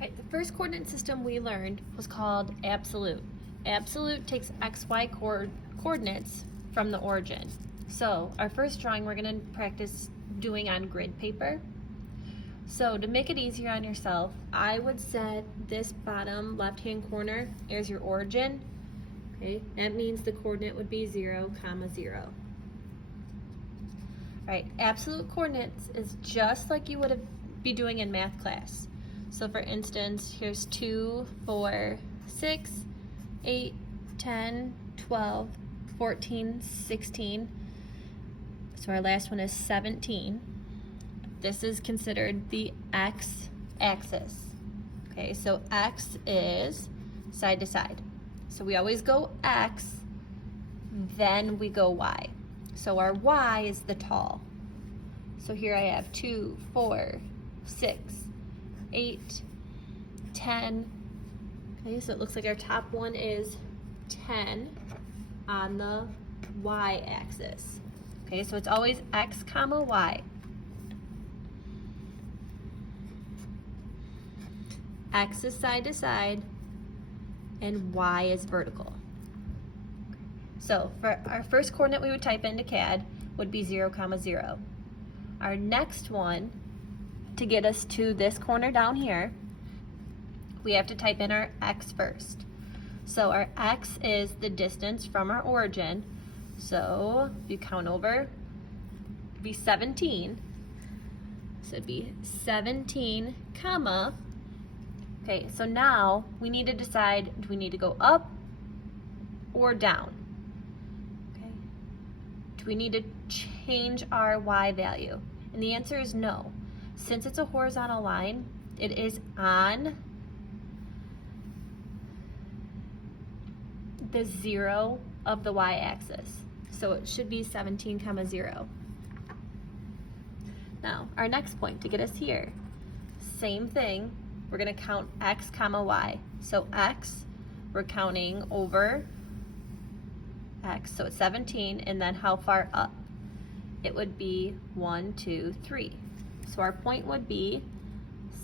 Okay, the first coordinate system we learned was called absolute. Absolute takes XY coordinates from the origin. So our first drawing we're going to practice doing on grid paper. So to make it easier on yourself, I would set this bottom left-hand corner as your origin. Okay, that means the coordinate would be 0, 0. Right, absolute coordinates is just like you would be doing in math class. So for instance, here's 2, 4, 6, 8, 10, 12, 14, 16. So our last one is 17. This is considered the x-axis. Okay, so x is side to side. So we always go x, then we go y. So our y is the tall. So here I have 2, 4, 6, 8, 10. Okay, so it looks like our top one is 10 on the y-axis. Okay, so it's always x comma y. X is side to side and y is vertical. So for our first coordinate we would type into CAD would be 0, 0. Our next one, to get us to this corner down here, we have to type in our x first. So our x is the distance from our origin. So if you count over, it'd be 17. So it'd be 17, comma. Okay, so now we need to decide, do we need to go up or down? Okay. Do we need to change our y value? And the answer is no. Since it's a horizontal line, it is on the 0 of the y-axis. So it should be 17, 0. Now, our next point to get us here, same thing, we're gonna count x, y. So x, we're counting over x, so it's 17, and then how far up? It would be 1, 2, 3. So our point would be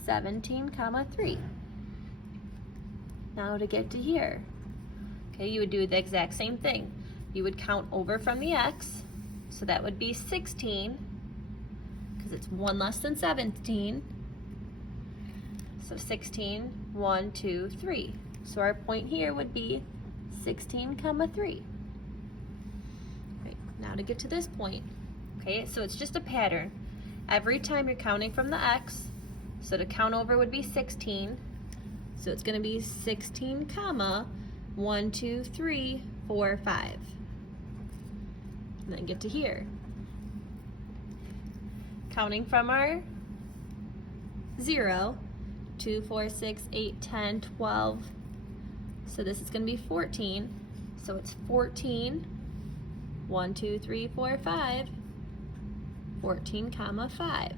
17, 3. Now to get to here, okay, you would do the exact same thing. You would count over from the x, so that would be 16, because it's 1 less than 17. So 16, 1, 2, 3. So our point here would be 16, 3. Right, now to get to this point, okay, so it's just a pattern. Every time you're counting from the x, so to count over would be 16. So it's going to be 16, 1, 2, 3, 4, 5. And then get to here. Counting from our 0, 2, 4, 6, 8, 10, 12. So this is going to be 14. So it's 14, 1, 2, 3, 4, 5. 14, 5. Right?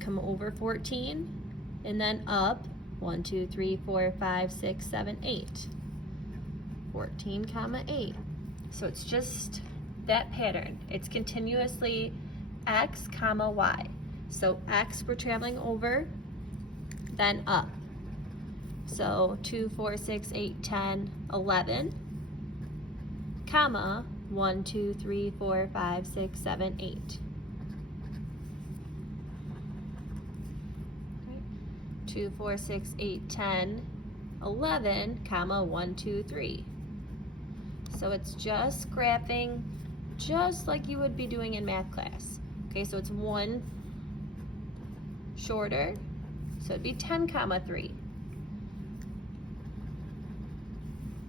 Come over 14 and then up 1, 2, 3, 4, 5, 6, 7, 8. 14, 8. So it's just that pattern. It's continuously x, y. So x we're traveling over, then up. So 2, 4, 6, 8, 10, 11, comma 1, 2, 3, 4, 5, 6, 7, 8. Okay. 2, 4, 6, 8, 10, 11, comma 1, 2, 3. So it's just graphing just like you would be doing in math class. Okay, so it's 1 shorter, so it'd be 10, 3.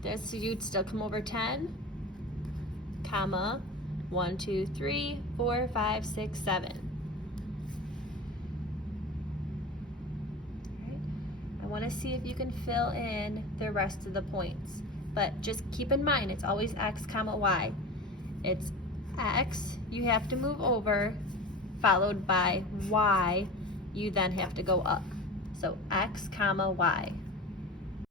This, so you'd still come over 10, comma, 1, 2, 3, 4, 5, 6, 7. Okay. I want to see if you can fill in the rest of the points. But just keep in mind, it's always x, y. It's x, you have to move over, followed by y, you then have to go up. So x, y.